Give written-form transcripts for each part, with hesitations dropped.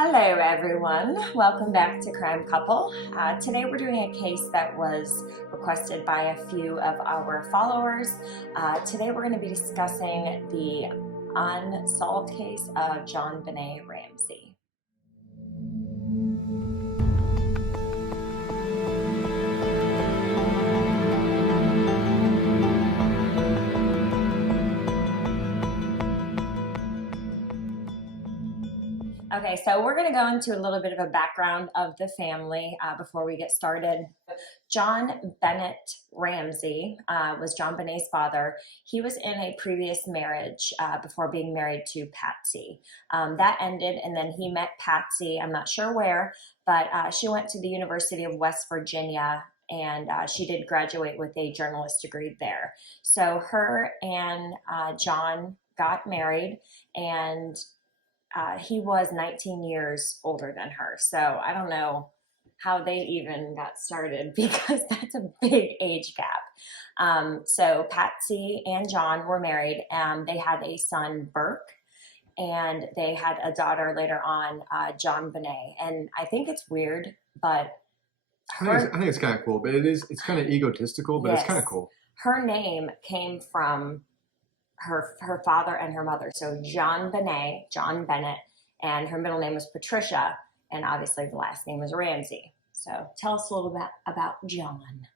Hello, everyone. Welcome back to Crime Couple. Today we're doing a case that was requested by a few of our followers. Today we're going to be discussing the unsolved case of JonBenét Ramsey. Okay, so we're going to go into a little bit of a background of the family before we get started. JonBenét Ramsey was JonBenét's father. He was in a previous marriage before being married to Patsy. That ended, and then he met Patsy, I'm not sure where, but she went to the University of West Virginia, and she did graduate with a journalist degree there. So her and John got married, and he was 19 years older than her. So I don't know how they even got started because that's a big age gap. So Patsy and John were married. They had a son, Burke, and they had a daughter later on, JonBenét. And I think it's weird, but I think it's kind of cool, but it's kind of egotistical, but yes, it's kind of cool. Her name came from her father and her mother. So JonBenét, John Bennett, and her middle name was Patricia, and obviously the last name was Ramsey. So tell us a little bit about John.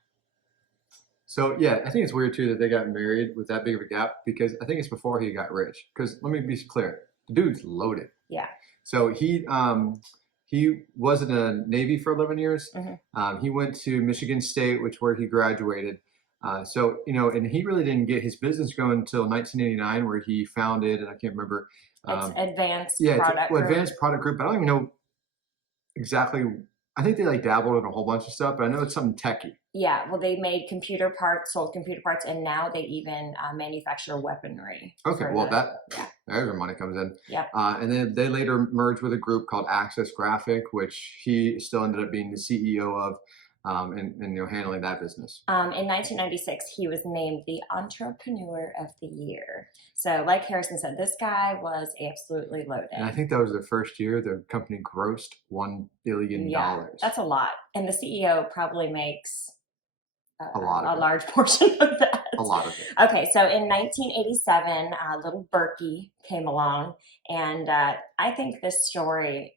So yeah, I think it's weird too that they got married with that big of a gap because I think it's before he got rich. Because let me be clear, the dude's loaded. Yeah. So he was in the Navy for 11 years. Mm-hmm. He went to Michigan State, where he graduated. So, and he really didn't get his business going until 1989, where he founded, and I can't remember. It's Advanced Product Group. Advanced Product Group. I don't even know exactly. I think they dabbled in a whole bunch of stuff, but I know it's something techy. Yeah, well, they made computer parts, sold computer parts, and now they even manufacture weaponry. Okay, well, there's where money comes in. Yeah. And then they later merged with a group called Access Graphic, which he still ended up being the CEO of. And handling that business. In 1996, he was named the Entrepreneur of the Year. So, like Harrison said, this guy was absolutely loaded. And I think that was the first year the company grossed $1 billion. Yeah, that's a lot. And the CEO probably makes a large portion of that. A lot of it. Okay, so in 1987, little Berkey came along, and I think this story,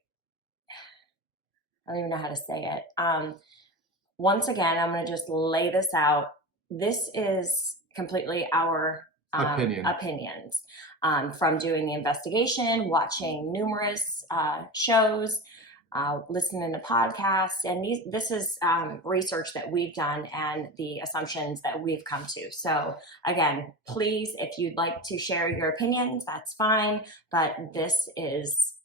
I don't even know how to say it. Once again, I'm going to just lay this out. This is completely our opinions from doing the investigation, watching numerous shows, listening to podcasts, and this is research that we've done and the assumptions that we've come to. So again, please, if you'd like to share your opinions, that's fine, but this is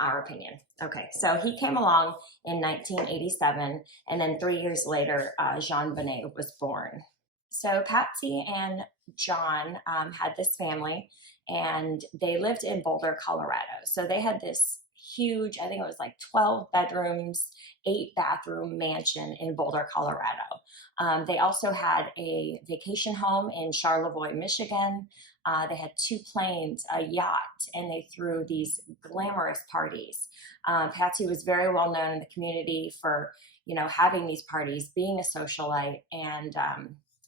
our opinion. Okay, so he came along in 1987, and then 3 years later, JonBenét was born. So Patsy and John had this family, and they lived in Boulder, Colorado. So they had this huge, I think it was like 12 bedrooms, 8-bathroom mansion in Boulder, Colorado. They also had a vacation home in Charlevoix, Michigan. They had 2 planes, a yacht, and they threw these glamorous parties. Patsy was very well known in the community for, having these parties, being a socialite, and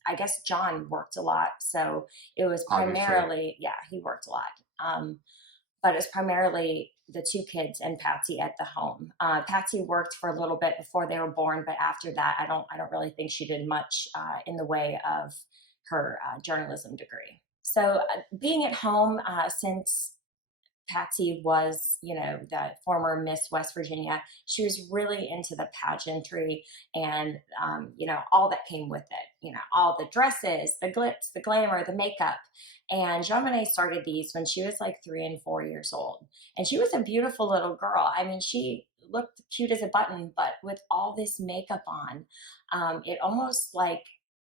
I guess John worked a lot. So it was primarily, he worked a lot. But it was primarily the 2 kids and Patsy at the home. Patsy worked for a little bit before they were born, but after that, I don't really think she did much in the way of her journalism degree. So being at home, since Patsy was, the former Miss West Virginia, she was really into the pageantry and, all that came with it, all the dresses, the glitz, the glamour, the makeup. And JonBenét started these when she was like 3 and 4 years old. And she was a beautiful little girl. I mean, she looked cute as a button, but with all this makeup on, it almost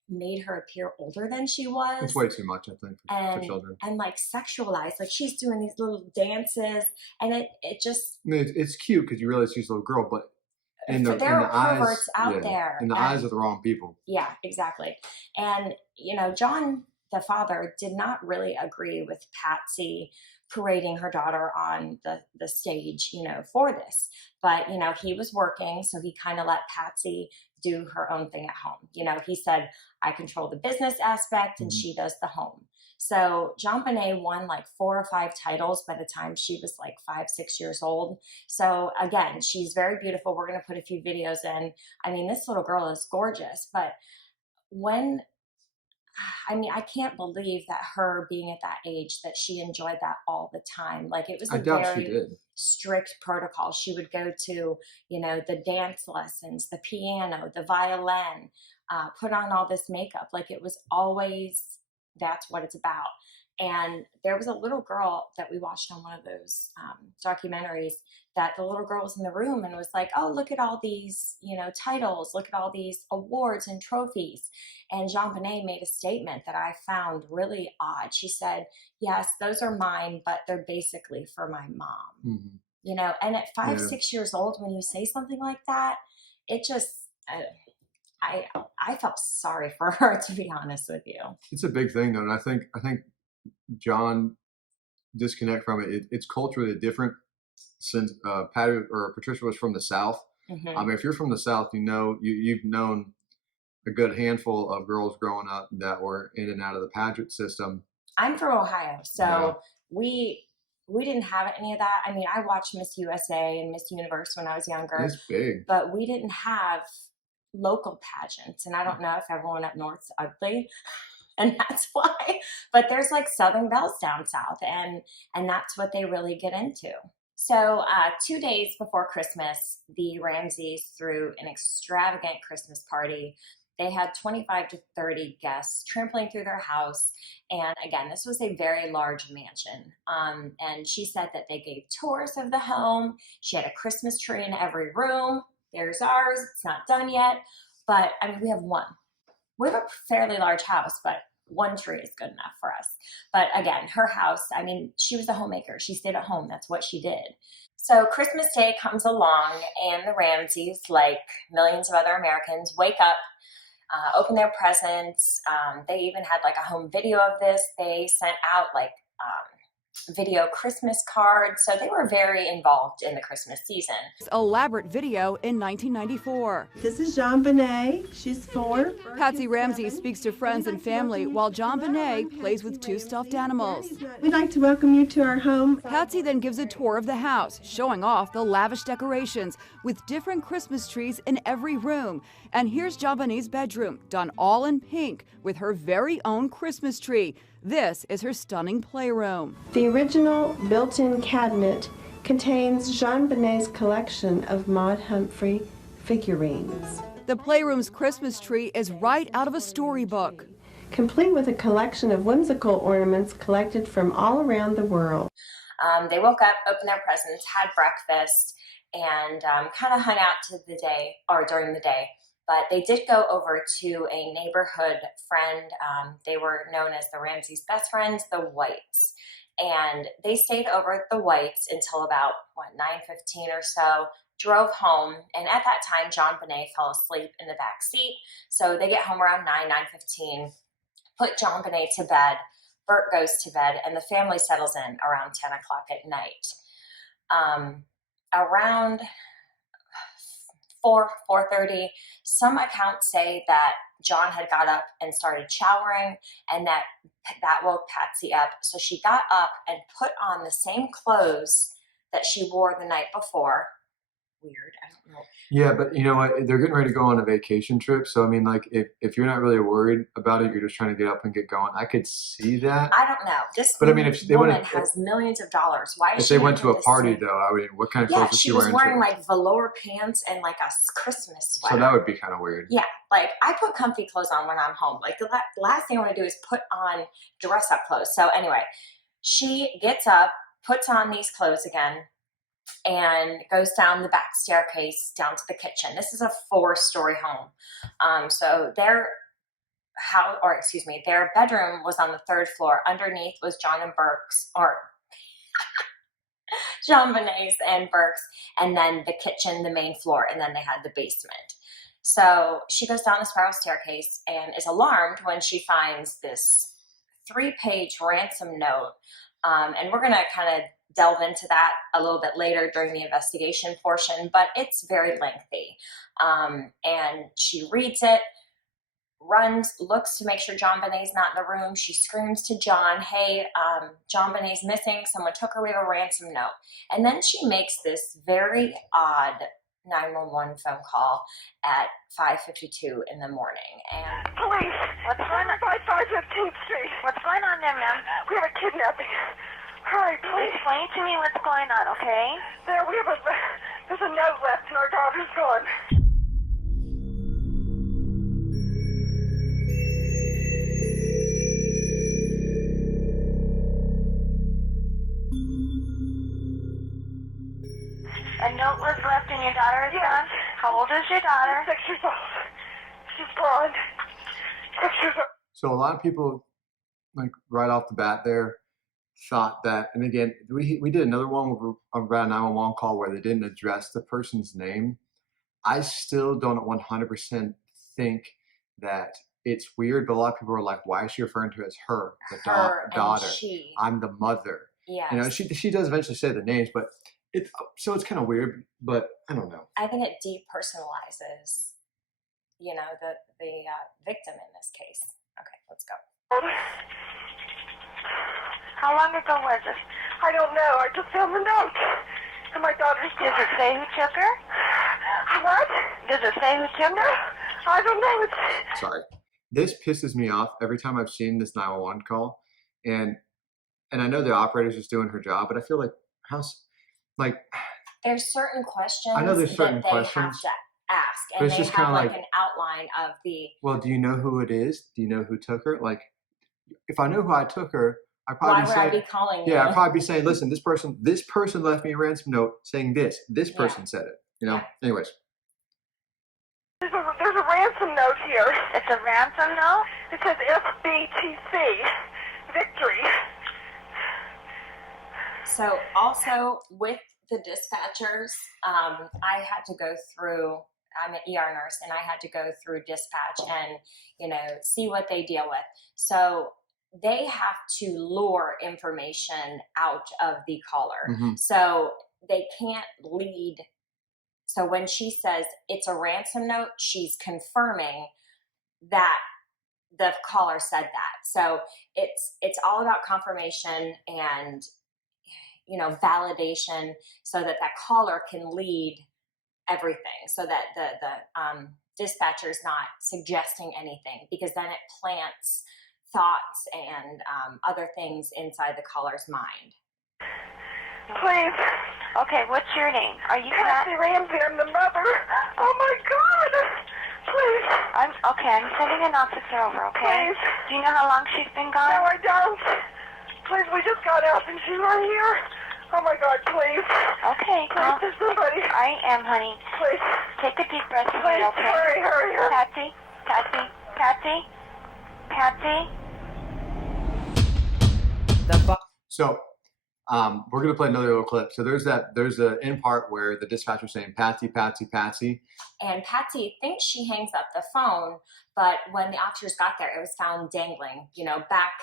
made her appear older than she was. It's way too much, I think, for children. And sexualized. She's doing these little dances, and it just... It's cute because you realize she's a little girl, but there are perverts out there. In the eyes of the wrong people. Yeah, exactly. And, John, the father, did not really agree with Patsy parading her daughter on the stage, for this. But, he was working, so he kind of let Patsy do her own thing at home. He said, I control the business aspect and Mhm. she does the home. So JonBenét won like 4 or 5 titles by the time she was like 5, 6 years old. So again, she's very beautiful. We're going to put a few videos in. I mean, this little girl is gorgeous, but when I can't believe that her being at that age that she enjoyed that all the time. Like it was I a doubt she very did. strict protocol. She would go to, the dance lessons, the piano, the violin, put on all this makeup. Like it was always that's what it's about. And there was a little girl that we watched on one of those documentaries that the little girl was in the room and was like, oh, look at all these, titles, look at all these awards and trophies. And JonBenét made a statement that I found really odd. She said, yes, those are mine, but they're basically for my mom. Mhm. And at five, Yeah. 6 years old, when you say something like that, it just, I felt sorry for her, to be honest with you. It's a big thing though, and I think John disconnect from it. It's culturally different since Patty or Patricia was from the South. I Hmm. mean, if you're from the South, you've known a good handful of girls growing up that were in and out of the pageant system. I'm from Ohio, Yeah, so we didn't have any of that. I mean, I watched Miss USA and Miss Universe when I was younger, it's big. but we didn't have local pageants. And I don't know if everyone up north's ugly, and that's why. But there's like Southern Belles down south, and that's what they really get into. So 2 days before Christmas, the Ramseys threw an extravagant Christmas party. They had 25 to 30 guests trampling through their house. And again, this was a very large mansion. And she said that they gave tours of the home. She had a Christmas tree in every room. There's ours. It's not done yet. But I mean, we have one. We have a fairly large house, but one tree is good enough for us. But again, her house, I mean, she was a homemaker. She stayed at home. That's what she did. So Christmas Day comes along, and the Ramseys, like millions of other Americans, wake up, open their presents. They even had like a home video of this. They sent out like video Christmas cards. So they were very involved in the Christmas season. Elaborate video in 1994. This is JonBenét. She's 4. Patsy Ramsey speaks to friends and family while JonBenét plays with 2 stuffed animals. We'd like to welcome you to our home. Patsy then gives a tour of the house, showing off the lavish decorations with different Christmas trees in every room. And here's JonBenét's bedroom, done all in pink with her very own Christmas tree. This is her stunning playroom. The original built-in cabinet contains JonBenét's collection of Maude Humphrey figurines, The playroom's Christmas tree is right out of a storybook. complete with a collection of whimsical ornaments collected from all around the world. They woke up, opened their presents, had breakfast, and kind of hung out to the day or during the day. But they did go over to a neighborhood friend. They were known as the Ramseys' best friends, the Whites. And they stayed over at the Whites until about, 9:15 or so, drove home. And at that time, JonBenét fell asleep in the back seat. So they get home around 9:15, put JonBenét to bed. Bert goes to bed, and the family settles in around 10 o'clock at night. Around 4:30, some accounts say that John had got up and started showering, and that woke Patsy up. So she got up and put on the same clothes that she wore the night before. Weird, I don't know. Yeah, but you know what? They're getting ready to go on a vacation trip. So I mean, like, if you're not really worried about it, you're just trying to get up and get going. I could see that. I don't know. This But I mean, if they woman would've- has millions of dollars. Why is If she they went to wearing a this party, same- though, I mean, what kind of Yeah, clothes was she she was wearing? wearing like velour pants and like a Christmas sweater. So that would be kind of weird. Yeah, like I put comfy clothes on when I'm home. Like the last thing I want to do is put on dress up clothes. So anyway, she gets up, puts on these clothes again, and goes down the back staircase down to the kitchen. This is a 4-story home. So their bedroom was on the 3rd floor. Underneath was JonBenét's and Burke's, and then the kitchen, the main floor, and then they had the basement. So she goes down the spiral staircase and is alarmed when she finds this 3-page ransom note And we're going to kind of delve into that a little bit later during the investigation portion, but it's very lengthy. And she reads it, runs, looks to make sure John Bonet's not in the room. She screams to John, hey, John Bonet's missing. Someone took her. We have a ransom note. And then she makes this very odd 911 phone call at 5:52 in the morning. And Police! What's going on? 515th Street. What's going on there, ma'am? We have a kidnapping. Hurry, please. Explain to me what's going on, okay? There's a note left and our daughter's gone. A note was left and your daughter is gone? How old is your daughter? 6 years old. She's blonde. 6 years old. So a lot of people, like right off the bat there, thought that, and again, we did another one about a 911 call where they didn't address the person's name. I still don't 100% think that it's weird, but a lot of people are like, why is she referring to her as her, the her daughter? and she. I'm the mother. Yes. You know, she does eventually say the names, but it's kind of weird, but I don't know. I think it depersonalizes, you know, the victim in this case. Okay, let's go. How long ago was it? I don't know. I just found the note. And my daughter's gone. Does it say who took her? What? Does it say who took her? I don't know. Sorry. This pisses me off every time I've seen this 911 call. And I know the operator's just doing her job, but I feel like There's certain questions I know there's certain that they questions, have to ask, but and it's they just have kinda like like- an outline of the. well, do you know who it is? Do you know who took her? Like, if I knew who I took her, I'd Why probably would say, I be calling you? yeah, I'd probably be saying, listen, this person left me a ransom note saying this. This Yeah. person said it. You know? Yeah. Anyways. There's a ransom note here. It's a ransom note? It says FBTC. Victory. So also with the dispatchers, I had to go through. I'm an ER nurse, and I had to go through dispatch and see what they deal with. So they have to lure information out of the caller. Mhm. So they can't lead. So when she says it's a ransom note, she's confirming that the caller said that. So it's all about confirmation and validation, so that caller can lead everything, so that the dispatcher is not suggesting anything, because then it plants thoughts and other things inside the caller's mind. Please. Okay, what's your name? Are you Patsy Ramsey? I'm the mother. Oh my God! Please. I'm sending an officer over, okay? Please. Do you know how long she's been gone? No, I don't. Please, we just got out and she's right here. Oh my God, please. Okay. Please, there's somebody. I am, honey. Please. Take a deep breath. Please, okay? Hurry. Patsy. So we're gonna play another little clip. So there's the end part where the dispatcher's saying Patsy. And Patsy thinks she hangs up the phone, but when the officers got there, it was found dangling. Back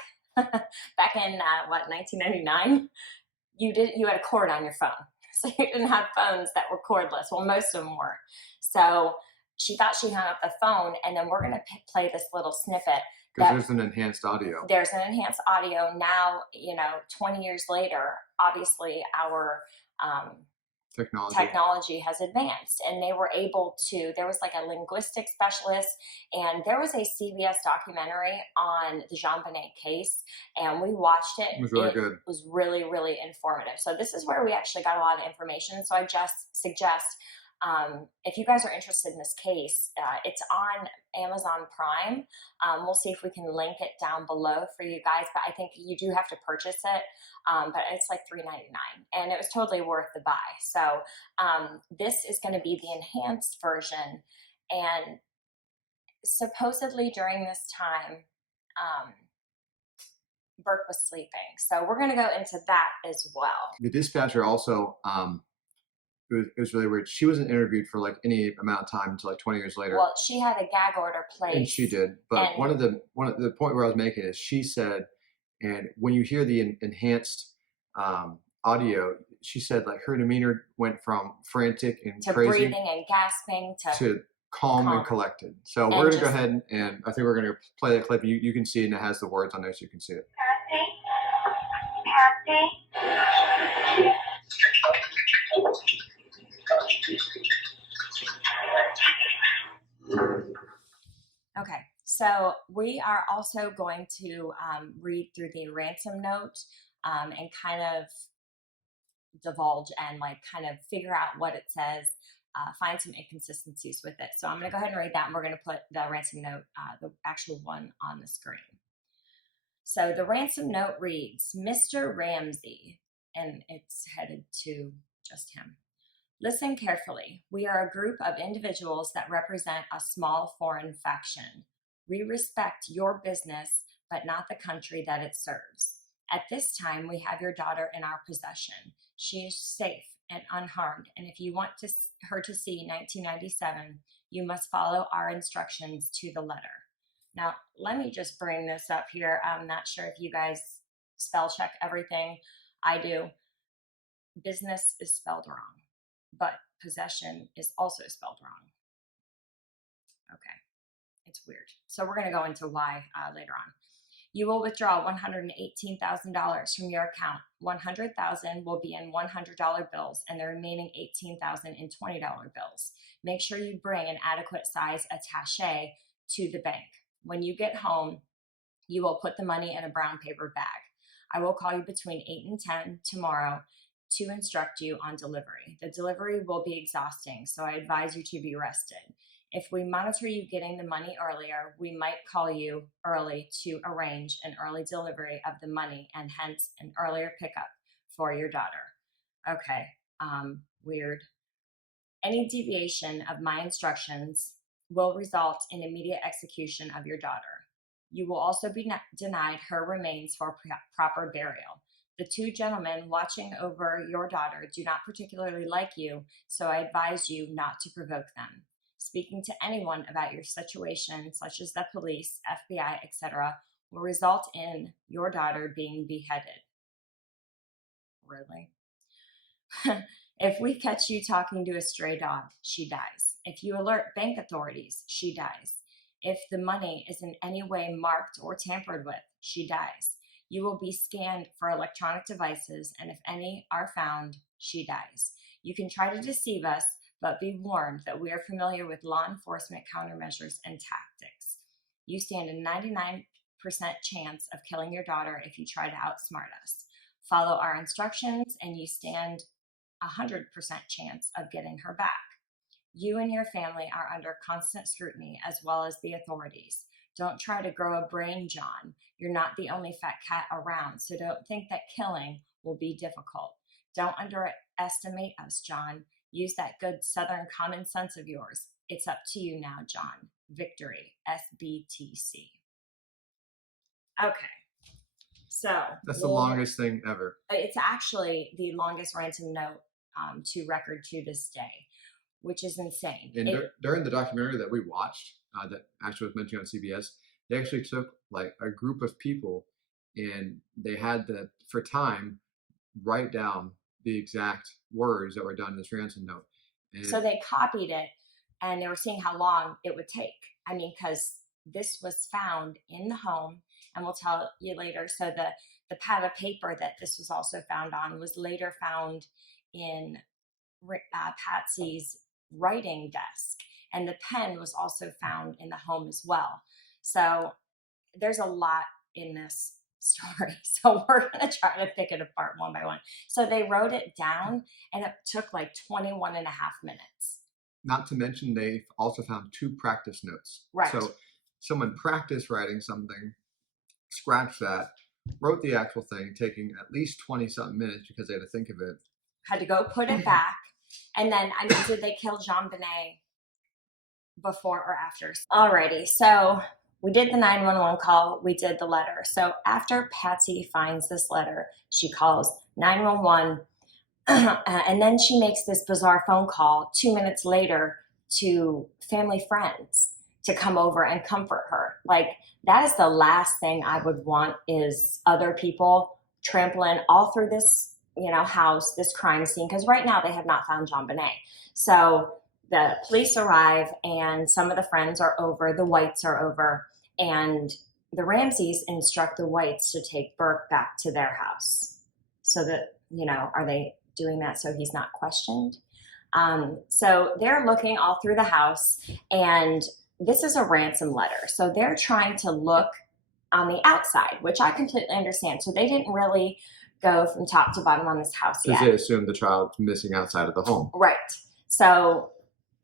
in 1999, you had a cord on your phone, so you didn't have phones that were cordless. Well, most of them weren't. So she thought she hung up the phone, and then we're gonna play this little snippet. Because there's an enhanced audio. There's an enhanced audio now. 20 years later, obviously our technology has advanced, and they were able to. There was like a linguistic specialist, and there was a CBS documentary on the Jean Bonnet case, and we watched it. It was really good. It was really, really informative. So this is where we actually got a lot of information. So I just suggest, if you guys are interested in this case, it's on Amazon Prime. We'll see if we can link it down below for you guys, but I think you do have to purchase it. But it's like $3.99, and it was totally worth the buy. So this is going to be the enhanced version, and supposedly during this time, Burke was sleeping. So we're going to go into that as well. The dispatcher also, it was really weird. She wasn't interviewed for like any amount of time until like 20 years later. Well, she had a gag order placed. And she did. But one of the point where I was making is she said, and when you hear the enhanced audio, she said like her demeanor went from frantic and To crazy breathing and gasping to calm calm. and collected. So And we're gonna go just- ahead and I think we're gonna play that clip. You can see it and it has the words on there so you can see it. Patsy? Okay, so we are also going to read through the ransom note and kind of divulge and like kind of figure out what it says, find some inconsistencies with it. So I'm going to go ahead and read that, and we're going to put the ransom note, the actual one, on the screen. So the ransom note reads, Mr. Ramsey, and it's headed to just him. Listen carefully. We are a group of individuals that represent a small foreign faction. We respect your business, but not the country that it serves. At this time, we have your daughter in our possession. She is safe and unharmed, and if you want her to see 1997, you must follow our instructions to the letter. Now, let me just bring this up here. I'm not sure if you guys spell check everything. I do. Business is spelled wrong, but possession is also spelled wrong. Okay, it's weird. So we're going to go into why later on. You will withdraw $118,000 from your account. $100,000 will be in $100 bills, and the remaining $18,000 in $20 bills. Make sure you bring an adequate size attaché to the bank. When you get home, you will put the money in a brown paper bag. I will call you between 8 and 10 tomorrow to instruct you on delivery. The delivery will be exhausting, so I advise you to be rested. If we monitor you getting the money earlier, we might call you early to arrange an early delivery of the money and hence an earlier pickup for your daughter. Okay, weird. Any deviation of my instructions will result in immediate execution of your daughter. You will also be denied her remains for proper burial. The two gentlemen watching over your daughter do not particularly like you, so I advise you not to provoke them. Speaking to anyone about your situation, such as the police, FBI, etc., will result in your daughter being beheaded. Really? If we catch you talking to a stray dog, she dies. If you alert bank authorities, she dies. If the money is in any way marked or tampered with, she dies. You will be scanned for electronic devices, and if any are found, she dies. You can try to deceive us, but be warned that we are familiar with law enforcement countermeasures and tactics. You stand a 99% chance of killing your daughter if you try to outsmart us. Follow our instructions, and you stand 100% chance of getting her back. You and your family are under constant scrutiny, as well as the authorities. Don't try to grow a brain, John. You're not the only fat cat around, so don't think that killing will be difficult. Don't underestimate us, John. Use that good Southern common sense of yours. It's up to you now, John. Victory, SBTC. Okay. So That's the longest thing ever. It's actually the longest ransom note to record to this day, which is insane. And during the documentary that we watched, that actually was mentioned on CBS, they actually took like a group of people and they had for time, write down the exact words that were done in this ransom note. And so they copied it, and they were seeing how long it would take. I mean, because this was found in the home, and we'll tell you later. So the pad of paper that this was also found on was later found in Patsy's writing desk, and the pen was also found in the home as well. So there's a lot in this story. So we're going to try to pick it apart one by one. So they wrote it down, and it took like 21 and a half minutes. Not to mention, they also found 2 practice notes. Right. So someone practiced writing something, scratched that, wrote the actual thing, taking at least 20-something minutes because they had to think of it. Had to go put it back. And then, I mean, did they kill JonBenét before or after? Alrighty, so we did the 911 call. We did the letter. So after Patsy finds this letter, she calls 911, and then she makes this bizarre phone call 2 minutes later to family friends to come over and comfort her. Like, that is the last thing I would want, is other people trampling all through this house, this crime scene, because right now they have not found JonBenét. So the police arrive and some of the friends are over, the Whites are over, and the Ramseys instruct the Whites to take Burke back to their house. So that, are they doing that so he's not questioned? So they're looking all through the house, and this is a ransom letter. So they're trying to look on the outside, which I completely understand. So they didn't really go from top to bottom on this house Because yet. they assumed the child's missing outside of the home. Right. So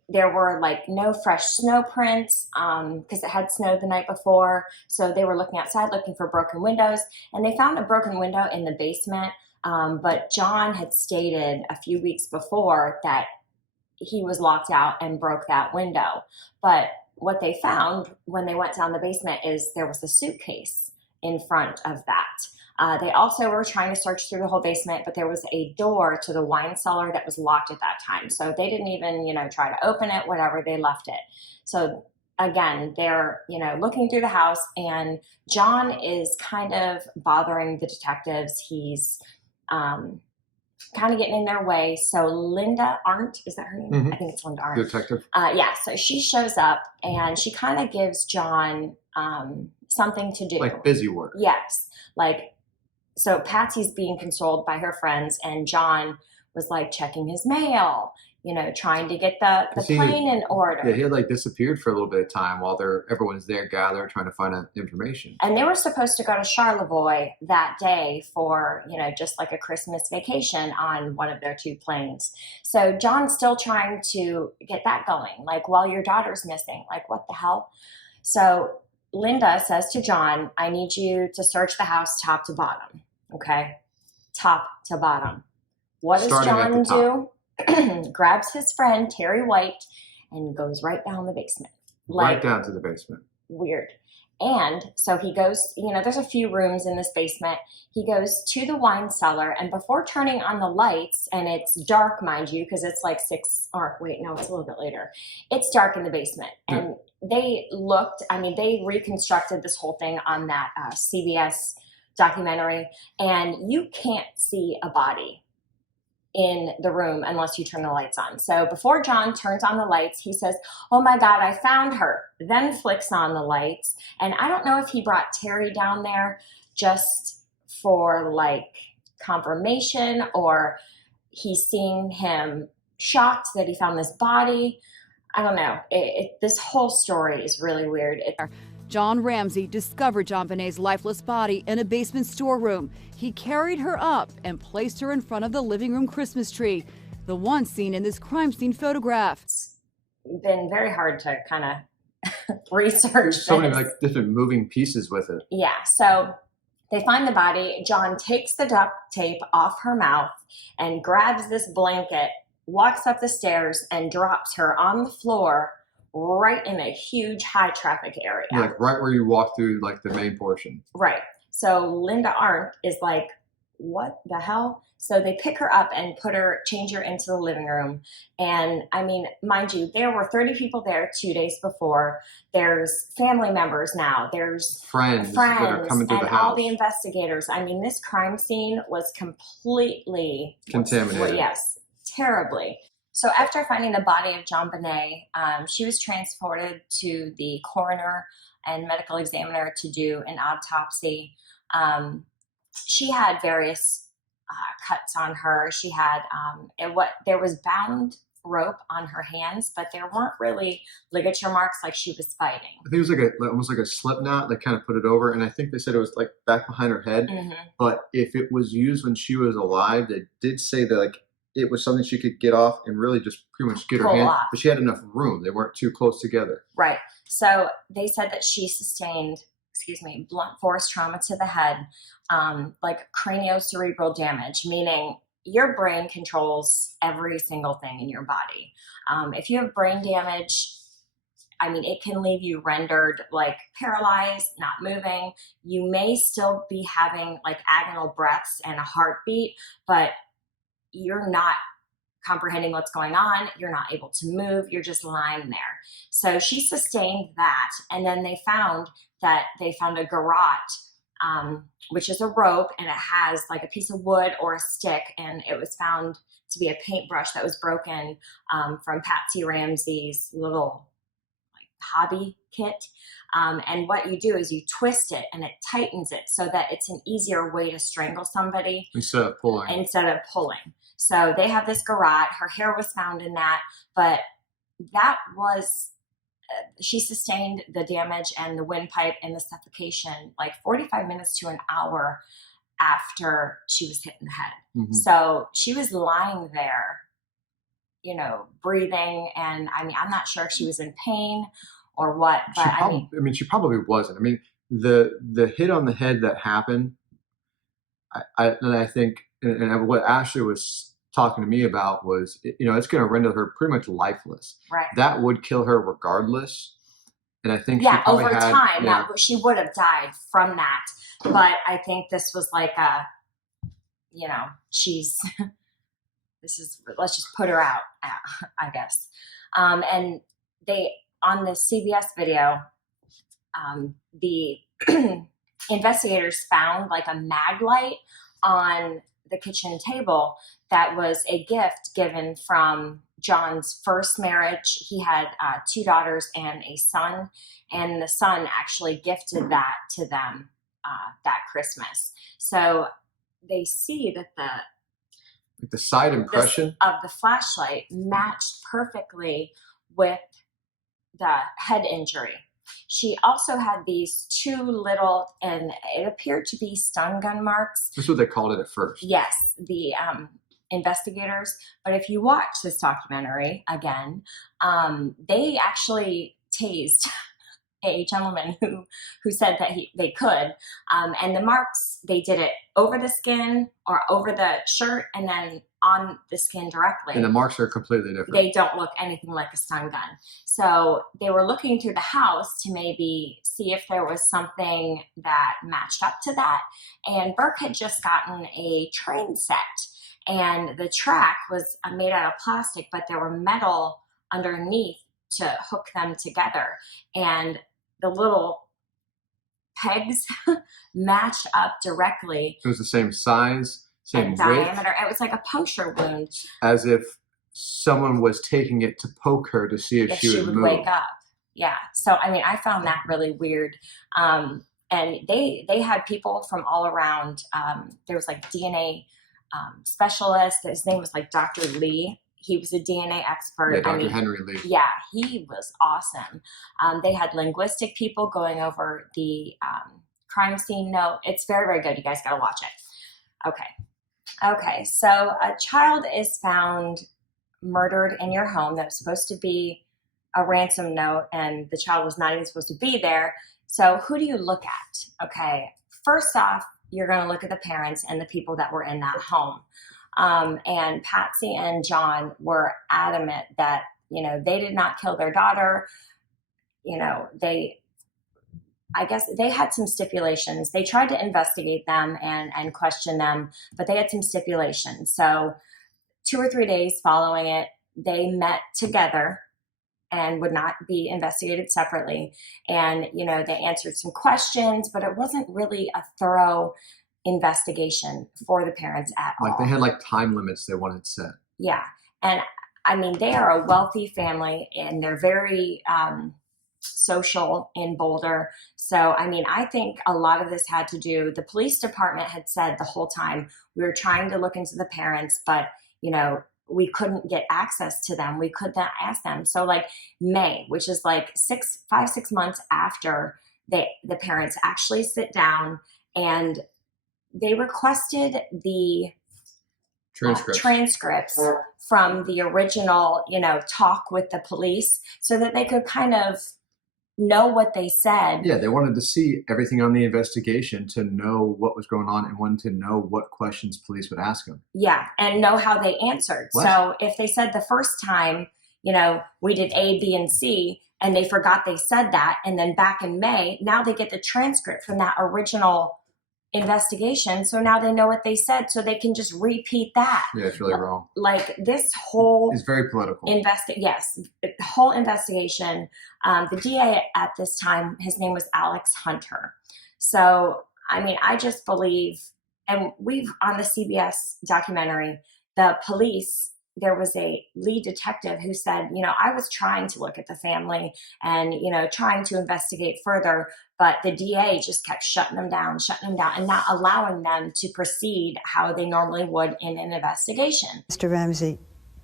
there were no fresh snow prints because it had snowed the night before. So they were looking outside, looking for broken windows, and they found a broken window in the basement. But John had stated a few weeks before that he was locked out and broke that window. But what they found when they went down the basement is there was a suitcase in front of that. They also were trying to search through the whole basement, but there was a door to the wine cellar that was locked at that time. So they didn't even, try to open it, whatever, they left it. So again, they're, looking through the house, and John is kind of bothering the detectives. He's kind of getting in their way. So Linda Arndt, is that her name? Mhm. I think it's Linda Arndt. Detective. Yeah, so she shows up and she kind of gives John something to do. Like busy work. Yes. So Patsy's being consoled by her friends, and John was checking his mail, trying to get the 'Cause he- plane in order. Yeah, he had disappeared for a little bit of time while everyone's there gathered trying to find out information. And they were supposed to go to Charlevoix that day for, just a Christmas vacation on one of their 2 planes. So John's still trying to get that going, while your daughter's missing, what the hell? So Linda says to John, I need you to search the house top to bottom, okay? Top to bottom. What does Starting at John the top. do? Grabs his friend, Terry White, and goes right down the basement. Right down to the basement. Weird. And so he goes, there's a few rooms in this basement. He goes to the wine cellar, and before turning on the lights, and it's dark, mind you, because it's 6, or wait, no, it's a little bit later. It's dark in the basement. And they they reconstructed this whole thing on that CBS documentary, and you can't see a body in the room unless you turn the lights on. So before John turns on the lights, he says, oh my God, I found her. Then flicks on the lights. And I don't know if he brought Terry down there just for confirmation, or he's seeing him shocked that he found this body. I don't know. This whole story is really weird. John Ramsey discovered JonBenét's lifeless body in a basement storeroom. He carried her up and placed her in front of the living room Christmas tree, the one seen in this crime scene photograph. It's been very hard to kind of research. There's so many this. different moving pieces with it. Yeah, so they find the body. John takes the duct tape off her mouth and grabs this blanket, walks up the stairs, and drops her on the floor right in a huge high traffic area. Right where you walk through the main portion. Right. So Linda Arndt is what the hell? So they pick her up and change her into the living room. And mind you, there were 30 people there 2 days before. There's family members now. There's friends that are coming through and the house. all the investigators. This crime scene was completely Contaminated. Yes, terribly. So after finding the body of JonBenét, she was transported to the coroner and medical examiner to do an autopsy. She had various cuts on her. She had there was bound rope on her hands, but there weren't really ligature marks like she was fighting. I think it was almost like a slip knot that kind of put it over, and I think they said it was back behind her head. Mm-hmm. But if it was used when she was alive, they did say that it was something she could get off and really just pretty much get her Pull hand. off. But she had enough room; they weren't too close together. Right. So they said that she sustained, blunt force trauma to the head, craniocerebral damage, meaning your brain controls every single thing in your body. If you have brain damage, it can leave you rendered paralyzed, not moving. You may still be having agonal breaths and a heartbeat, but you're not comprehending what's going on. You're not able to move. You're just lying there. So she sustained that. And then they found a garrote which is a rope, and it has like a piece of wood or a stick, and it was found to be a paintbrush that was broken from Patsy Ramsey's little like hobby kit. And what you do is you twist it and it tightens it so that it's an easier way to strangle somebody Instead of pulling. So they have this garrote. Her hair was found in that, but that was, she sustained the damage and the windpipe and the suffocation like 45 minutes to an hour after she was hit in the head. Mm-hmm. So she was lying there, you know, breathing. And I mean, I'm not sure if she was in pain or what, but she probably wasn't. I mean, the hit on the head that happened, I think, and what Ashley was talking to me about was, you know, it's going to render her pretty much lifeless. right. That would kill her regardless. And I think Yeah, she over had, time, she would have died from that. But I think this was like a, you know, let's just put her out, I guess. And they, on the CBS video, the investigators found like a mag light on the kitchen table that was a gift given from John's first marriage. He had 2 daughters and a son, and the son actually gifted that to them that Christmas. So they see that the side impression of the flashlight matched perfectly with the head injury. She also had these 2 little, and it appeared to be stun gun marks. That's what they called it at first. Yes, the investigators. But if you watch this documentary again, they actually tased a gentleman who said that they could. And the marks, they did it over the skin or over the shirt and then on the skin directly. And the marks are completely different. They don't look anything like a stun gun. So they were looking through the house to maybe see if there was something that matched up to that. And Burke had just gotten a train set. And the track was made out of plastic, but there were metal underneath to hook them together. And the little pegs matched up directly. It was the same size, same and width, diameter. It was like a puncture wound. as if someone was taking it to poke her to see if she would move. Wake up. Yeah. So, I mean, I found that really weird. And they had people from all around. There was like DNA specialist. His name was like Dr. Lee. He was a DNA expert. Yeah, Dr. Henry Lee. Yeah, he was awesome. They had linguistic people going over the crime scene note. It's very, very good. You guys got to watch it. Okay. So a child is found murdered in your home. That was supposed to be a ransom note, and the child was not even supposed to be there. So who do you look at? Okay. First off, you're going to look at the parents and the people that were in that home. And Patsy and John were adamant that, you know, they did not kill their daughter. You know, I guess they had some stipulations. They tried to investigate them and question them, but they had some stipulations. So 2 or 3 days following it, they met together and would not be investigated separately. And, you know, they answered some questions, but it wasn't really a thorough investigation for the parents at all. Like they had like time limits they wanted set. Yeah. And I mean, they are a wealthy family and they're very social in Boulder. So, I mean, I think a lot of this had to do, the police department had said the whole time, we were trying to look into the parents, but, you know, we couldn't get access to them. We could not ask them. So like May, which is like 5-6 months after the parents actually sit down, and they requested the transcripts from the original, you know, talk with the police so that they could kind of know what they said. Yeah, they wanted to see everything on the investigation to know what was going on and wanted to know what questions police would ask them. Yeah, and know how they answered. What? So if they said the first time, you know, we did A, B, and C, and they forgot they said that, and then back in May, now they get the transcript from that original investigation. So now they know what they said, so they can just repeat that. Yeah, it's really wrong. Like this whole It's very political. The whole investigation. The DA at this time, his name was Alex Hunter. So I mean, I just believe, and we've on the CBS documentary, the police, there was a lead detective who said, you know, I was trying to look at the family and, you know, trying to investigate further, but the DA just kept shutting them down, and not allowing them to proceed how they normally would in an investigation. Mr. Ramsey,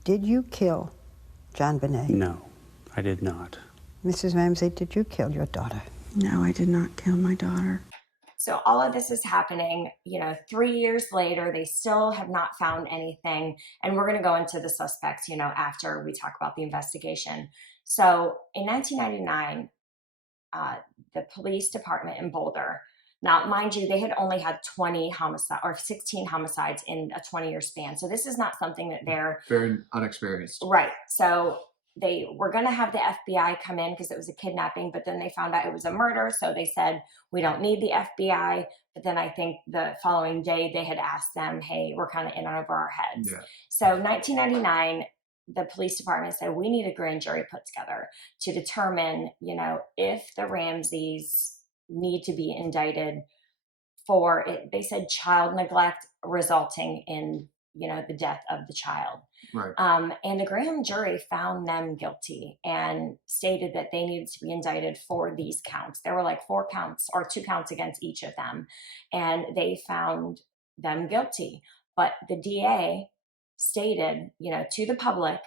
did you kill John Bonet? No, I did not. Mrs. Ramsey, did you kill your daughter? No, I did not kill my daughter. So all of this is happening, you know, 3 years later, they still have not found anything. And we're going to go into the suspects, you know, after we talk about the investigation. So in 1999, the police department in Boulder, now, mind you, they had only had 20 homicides or 16 homicides in a 20-year span. So this is not something that they're Very unexperienced. right. So they were going to have the FBI come in because it was a kidnapping, but then they found out it was a murder. So they said, we don't need the FBI. But then I think the following day they had asked them, hey, we're kind of in over our heads. Yeah. So 1999, the police department said, we need a grand jury put together to determine, you know, if the Ramseys need to be indicted for it. They said child neglect resulting in, you know, the death of the child. Right. And the grand jury found them guilty and stated that they needed to be indicted for these counts. There were like 4 counts or 2 counts against each of them. And they found them guilty. But the DA stated, you know, to the public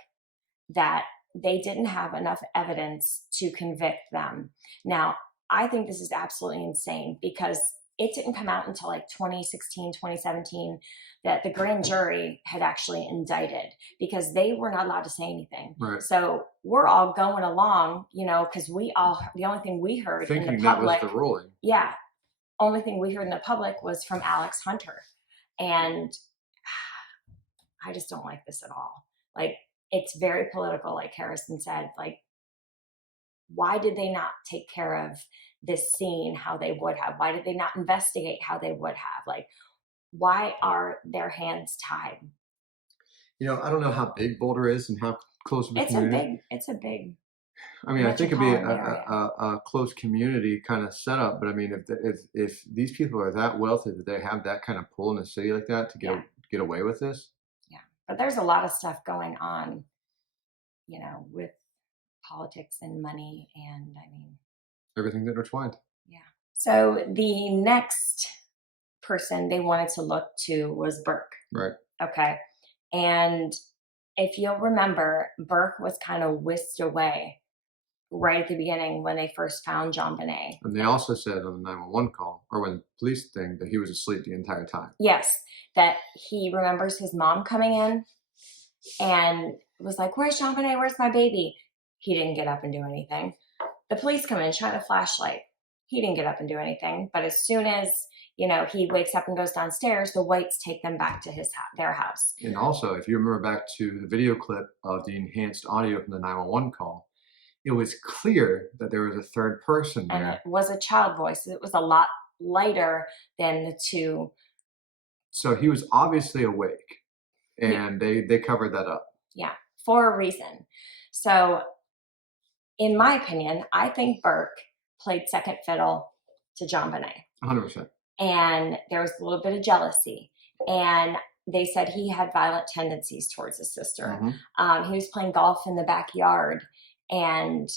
that they didn't have enough evidence to convict them. Now, I think this is absolutely insane because it didn't come out until like 2016, 2017 that the grand jury had actually indicted because they were not allowed to say anything. Right. So we're all going along, you know, because the only thing we heard Thinking in the that public, was the ruling. yeah, only thing we heard in the public was from Alex Hunter. And I just don't like this at all. Like, it's very political, like Harrison said. Like, why did they not take care of this scene how they would have? Why did they not investigate how they would have? Like, why are their hands tied? You know, I don't know how big Boulder is and how close of a community. It's a big. I mean, I think it'd be metropolitan a close community kind of setup. But I mean, if these people are that wealthy that they have that kind of pull in a city like that to get away with this. Yeah, but there's a lot of stuff going on, you know, with politics and money, and I mean, Everything's intertwined. yeah. So the next person they wanted to look to was Burke. Right. Okay. And if you'll remember, Burke was kind of whisked away right at the beginning when they first found John Bonet. And they also said on the 911 call, or when the police thing, that he was asleep the entire time. Yes, that he remembers his mom coming in and was like, where's John Bonet? Where's my baby? He didn't get up and do anything. The police come in, shine a flashlight. He didn't get up and do anything. But as soon as, you know, he wakes up and goes downstairs, the Whites take them back to their house. And also, if you remember back to the video clip of the enhanced audio from the 911 call, it was clear that there was a third person there. And it was a child voice. It was a lot lighter than the two. So he was obviously awake, and they covered that up. Yeah, for a reason. So in my opinion, I think Burke played second fiddle to John Bonet. 100%. And there was a little bit of jealousy. And they said he had violent tendencies towards his sister. Mm-hmm. He was playing golf in the backyard. And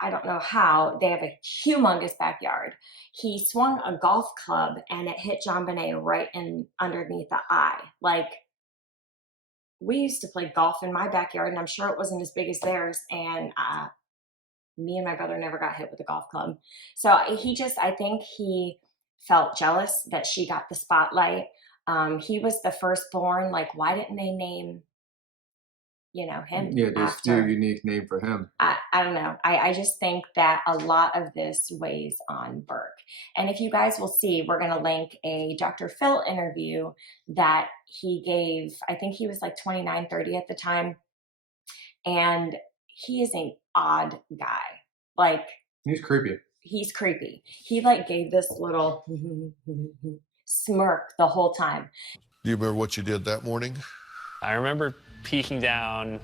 I don't know how, they have a humongous backyard. He swung a golf club and it hit John Bonet right in underneath the eye. Like, we used to play golf in my backyard, and I'm sure it wasn't as big as theirs. And me and my brother never got hit with a golf club. So I think he felt jealous that she got the spotlight. He was the firstborn. Like, why didn't they name, you know, him? Yeah, just after? do a unique name for him. I don't know. I just think that a lot of this weighs on Burke. And if you guys will see, we're going to link a Dr. Phil interview that he gave. I think he was like 29, 30 at the time. And he is an odd guy. Like, He's creepy. He's creepy. He like gave this little smirk the whole time. Do you remember what you did that morning? I remember peeking down,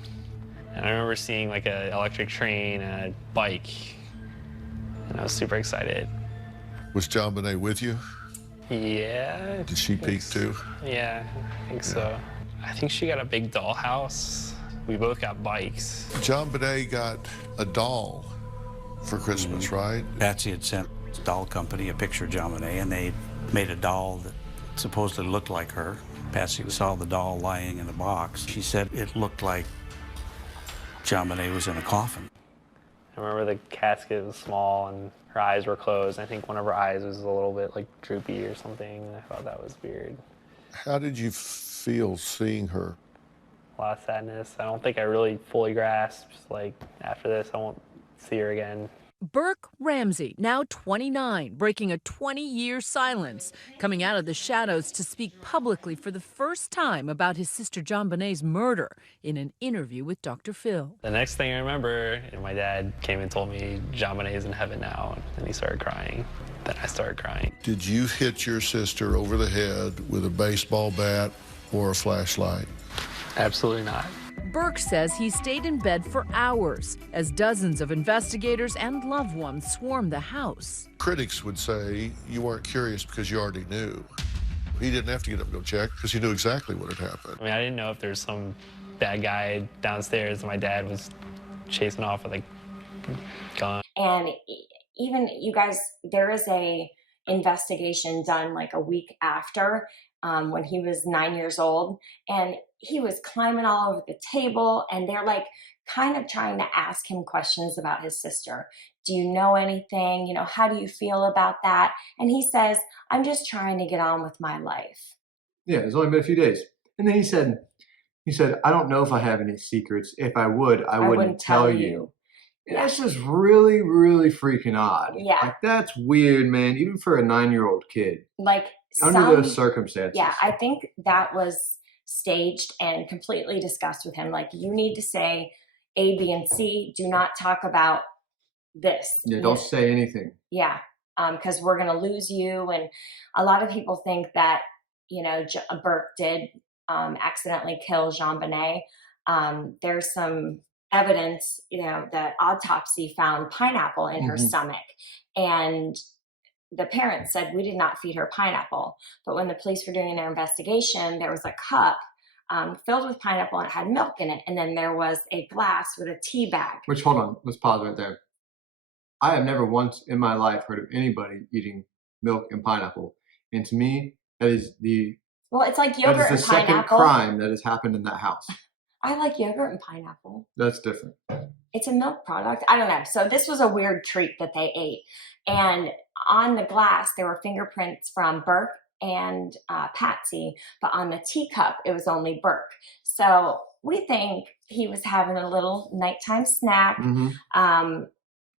and I remember seeing like an electric train and a bike, and I was super excited. Was John Bonet with you? Yeah. Did she peek too? Yeah, I think so. I think she got a big dollhouse. We both got bikes. John Bonet got a doll for Christmas, right? Patsy had sent the doll company a picture of John Bonet, and they made a doll that supposedly looked like her. Patsy saw the doll lying in a box. She said it looked like John Bonet was in a coffin. I remember the casket was small and her eyes were closed. I think one of her eyes was a little bit like droopy or something, and I thought that was weird. How did you feel seeing her? A lot of sadness. I don't think I really fully grasped, like, after this, I won't see her again. Burke Ramsey, now 29, breaking a 20-year silence, coming out of the shadows to speak publicly for the first time about his sister JonBenet's murder in an interview with Dr. Phil. The next thing I remember, my dad came and told me JonBenet is in heaven now, and he started crying. Then I started crying. Did you hit your sister over the head with a baseball bat or a flashlight? Absolutely not. Burke says he stayed in bed for hours as dozens of investigators and loved ones swarmed the house. Critics would say you weren't curious because you already knew. He didn't have to get up and go check because he knew exactly what had happened. I mean, I didn't know if there's some bad guy downstairs and my dad was chasing off with a gun. And even you guys, there is a investigation done like a week after when he was 9 years old, and he was climbing all over the table, and they're like kind of trying to ask him questions about his sister. Do you know anything? You know, how do you feel about that? And he says, I'm just trying to get on with my life. Yeah, it's only been a few days. And then he said, I don't know if I have any secrets. If I would, I wouldn't tell you. Yeah. That's just really, really freaking odd. Yeah. Like, that's weird, man, even for a 9-year-old kid. Like Under those circumstances. Yeah, I think that was staged and completely discussed with him. Like, you need to say A, B, and C. Do not talk about this. Yeah, don't say anything. Yeah, because we're going to lose you. And a lot of people think that, you know, Burke did accidentally kill JonBenet. There's some evidence, you know, the autopsy found pineapple in her stomach. And the parents said, we did not feed her pineapple. But when the police were doing their investigation, there was a cup filled with pineapple and it had milk in it. And then there was a glass with a tea bag. Which, hold on, let's pause right there. I have never once in my life heard of anybody eating milk and pineapple. And to me, that is well, it's like yogurt and second pineapple. crime that has happened in that house. I like yogurt and pineapple. That's different. It's a milk product. I don't know. So this was a weird treat that they ate. And on the glass, there were fingerprints from Burke and Patsy, but on the teacup, it was only Burke. So we think he was having a little nighttime snack.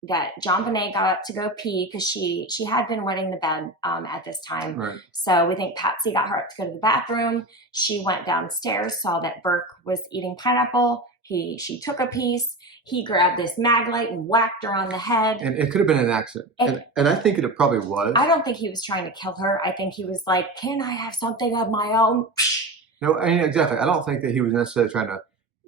That JonBenet got up to go pee because she had been wetting the bed at this time. Right. So we think Patsy got her up to go to the bathroom. She went downstairs, saw that Burke was eating pineapple. She took a piece. He grabbed this mag light and whacked her on the head. And it could have been an accident. And I think it probably was. I don't think he was trying to kill her. I think he was like, can I have something of my own? No, I mean, exactly. I don't think that he was necessarily trying to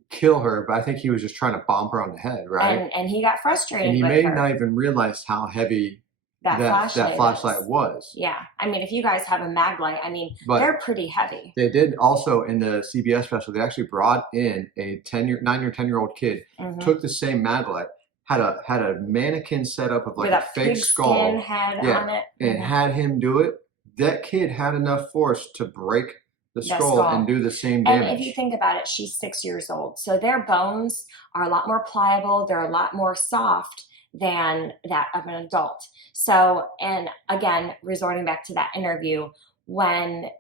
kill her, but I think he was just trying to bomb her on the head, right? And he got frustrated and he with may her. not even realize how heavy that flashlight was. Yeah. I mean, if you guys have a mag light, I mean, they're pretty heavy. They did also, in the CBS special, they actually brought in a 9 or 10-year-old kid, took the same mag light, had a mannequin set up of like with a fake skull head on it. And had him do it. That kid had enough force to break the skull and do the same damage. And if you think about it, she's 6 years old. So their bones are a lot more pliable. They're a lot more soft than that of an adult. So, and again, resorting back to that interview, when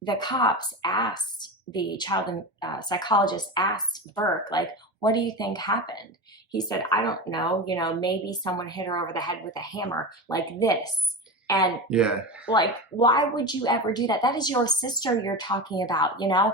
the cops asked, the child psychologist asked Burke, like, what do you think happened? He said, I don't know. You know, maybe someone hit her over the head with a hammer like this. And like, why would you ever do that? That is your sister you're talking about, you know?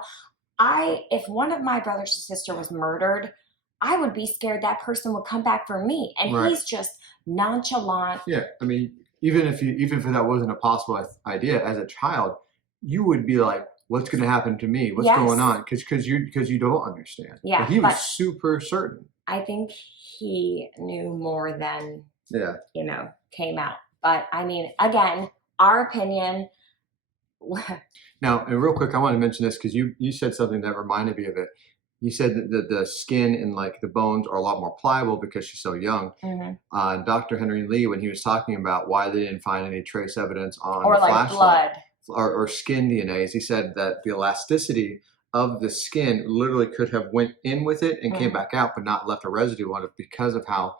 If one of my brothers or sister was murdered, I would be scared that person would come back for me. And he's just nonchalant. Yeah, I mean, even if that wasn't a possible idea as a child, you would be like, what's going to happen to me? What's going on? Because you don't understand. Yeah, but he was super certain. I think he knew more than you know, came out. But I mean, again, our opinion, Now, and real quick, I want to mention this because you said something that reminded me of it. You said that the skin and like the bones are a lot more pliable because she's so young. Mm-hmm. Dr. Henry Lee, when he was talking about why they didn't find any trace evidence on or the like flashlight blood or skin DNAs, he said that the elasticity of the skin literally could have went in with it and came back out, but not left a residue on it because of how,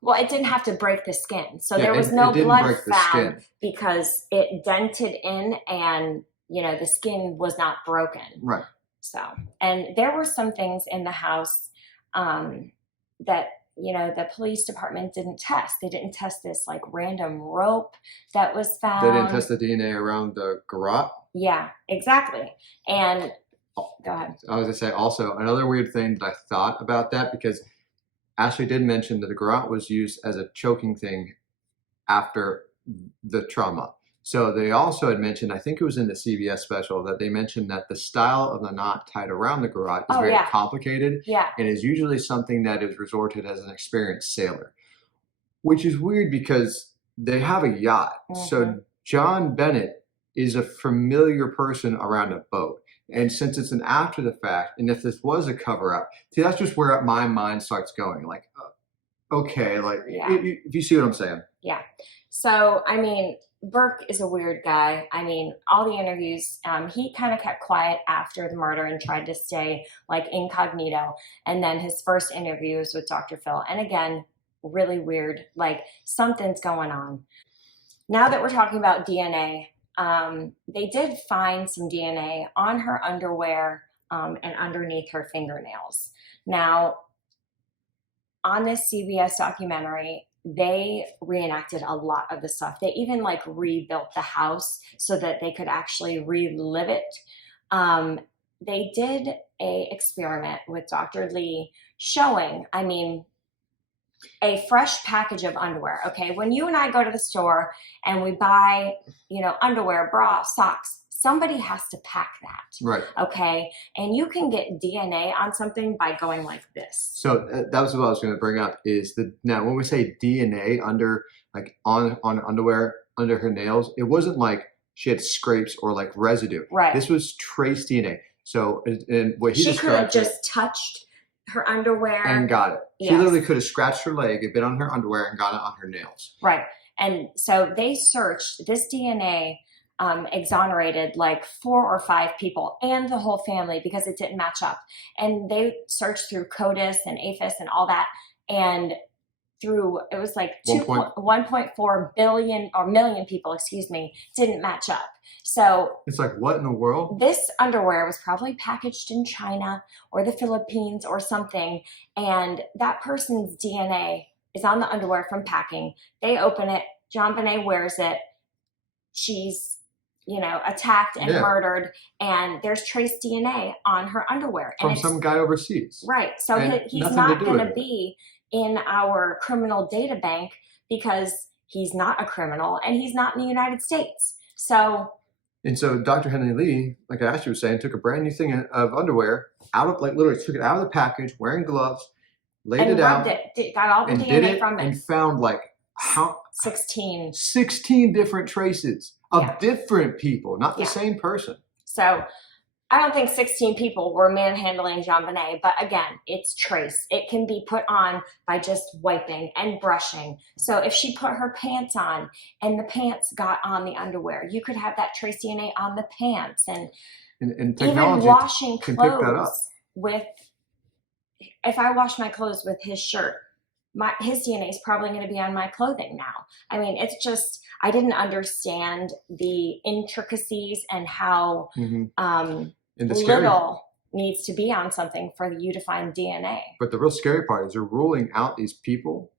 well, it didn't have to break the skin. So Yeah, there was it no didn't blood break the found skin. because it dented in and, you know, the skin was not broken. right. So, and there were some things in the house that, you know, the police department didn't test. They didn't test this like random rope that was found. They didn't test the DNA around the garage. Yeah, exactly. And go ahead. I was gonna say also another weird thing that I thought about that, because Ashley did mention that the garrote was used as a choking thing after the trauma. So they also had mentioned, I think it was in the CBS special, that they mentioned that the style of the knot tied around the garrote is very complicated. Yeah. And is usually something that is resorted as an experienced sailor, which is weird because they have a yacht. So John Bennett is a familiar person around a boat. And since it's an after the fact, and if this was a cover up, see, that's just where my mind starts going. Like, okay, like, if you see what I'm saying. Yeah. So, I mean, Burke is a weird guy. I mean, all the interviews, he kind of kept quiet after the murder and tried to stay like incognito. And then his first interviews with Dr. Phil. And again, really weird, like something's going on. Now that we're talking about DNA, they did find some DNA on her underwear and underneath her fingernails. Now, on this CBS documentary, they reenacted a lot of the stuff. They even like rebuilt the house so that they could actually relive it. They did a experiment with Dr. Lee showing, I mean, a fresh package of underwear. Okay, when you and I go to the store and we buy, you know, underwear, bra, socks, somebody has to pack that. Right. Okay, and you can get DNA on something by going like this. So that was what I was going to bring up. Is now when we say DNA under like on underwear under her nails, it wasn't like she had scrapes or like residue. Right. This was trace DNA. So and what he she could have described just touched her underwear and got it. She Yes. literally could have scratched her leg, had been on her underwear, and got it on her nails. Right. And so they searched this DNA. Exonerated like 4 or 5 people and the whole family because it didn't match up. And they searched through CODIS and APHIS and all that. And through, it was like 1.4 billion or million people, excuse me, didn't match up. So it's like, what in the world? This underwear was probably packaged in China or the Philippines or something. And that person's DNA is on the underwear from packing. They open it. JonBenét wears it. She's, you know, attacked and murdered, and there's trace DNA on her underwear. From and some guy overseas. Right. So he's not going to be in our criminal data bank because he's not a criminal and he's not in the United States. So. And so Dr. Henry Lee, like Ashley was saying, took a brand new thing of underwear out of, like literally took it out of the package, wearing gloves, laid it out. Got all the DNA from it. And found like 16 different traces of different people, not the same person. So I don't think 16 people were manhandling JonBenét, but again, it's trace. It can be put on by just wiping and brushing. So if she put her pants on and the pants got on the underwear, you could have that trace DNA on the pants. And technology even washing can pick that up. clothes with, if I wash my clothes with his shirt, his DNA is probably going to be on my clothing now. I mean, it's just, I didn't understand the intricacies and how little needs to be on something for you to find DNA. But the real scary part is they're ruling out these people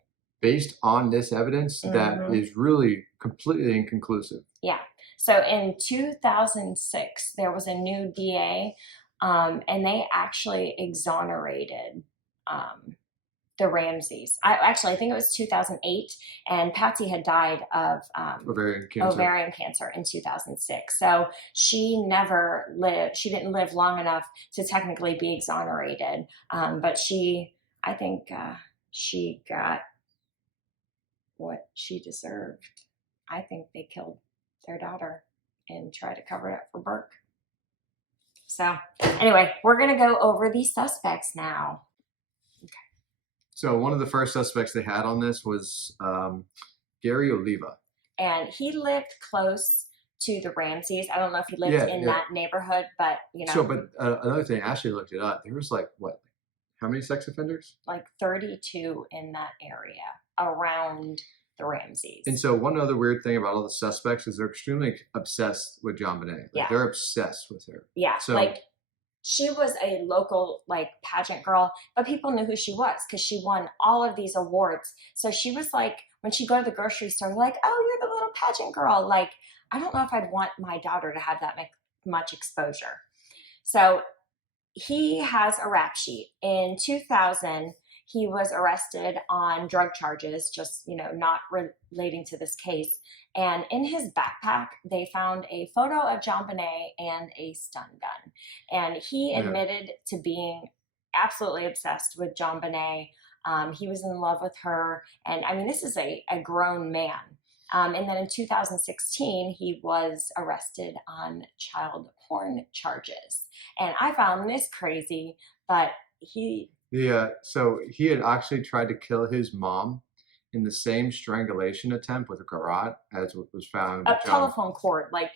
based on this evidence that is really completely inconclusive. Yeah. So in 2006, there was a new DA, and they actually exonerated the Ramseys. I think it was 2008, and Patsy had died of ovarian cancer in 2006. So she never lived. She didn't live long enough to technically be exonerated. But I think she got what she deserved. I think they killed their daughter and try to cover it up for Burke. So anyway, we're going to go over the suspects now. So one of the first suspects they had on this was Gary Oliva. And he lived close to the Ramseys. I don't know if he lived in that neighborhood, but you know. So, but another thing, I actually looked it up. There was like, what, how many sex offenders? Like 32 in that area around the Ramseys. And so one other weird thing about all the suspects is they're extremely obsessed with JonBenét. Like, they're obsessed with her. Yeah, so, like she was a local like pageant girl, but people knew who she was because she won all of these awards. So she was like, when she go to the grocery store, like, oh, you're the little pageant girl. Like, I don't know if I'd want my daughter to have that much exposure. So he has a rap sheet. In 2000, he was arrested on drug charges, just, you know, not relating to this case. And in his backpack, they found a photo of JonBenét and a stun gun. And he admitted to being absolutely obsessed with JonBenét. He was in love with her. And I mean, this is a grown man. And then in 2016, he was arrested on child porn charges. And I found this crazy, but so he had actually tried to kill his mom in the same strangulation attempt with a garrote as what was found. A telephone cord, like.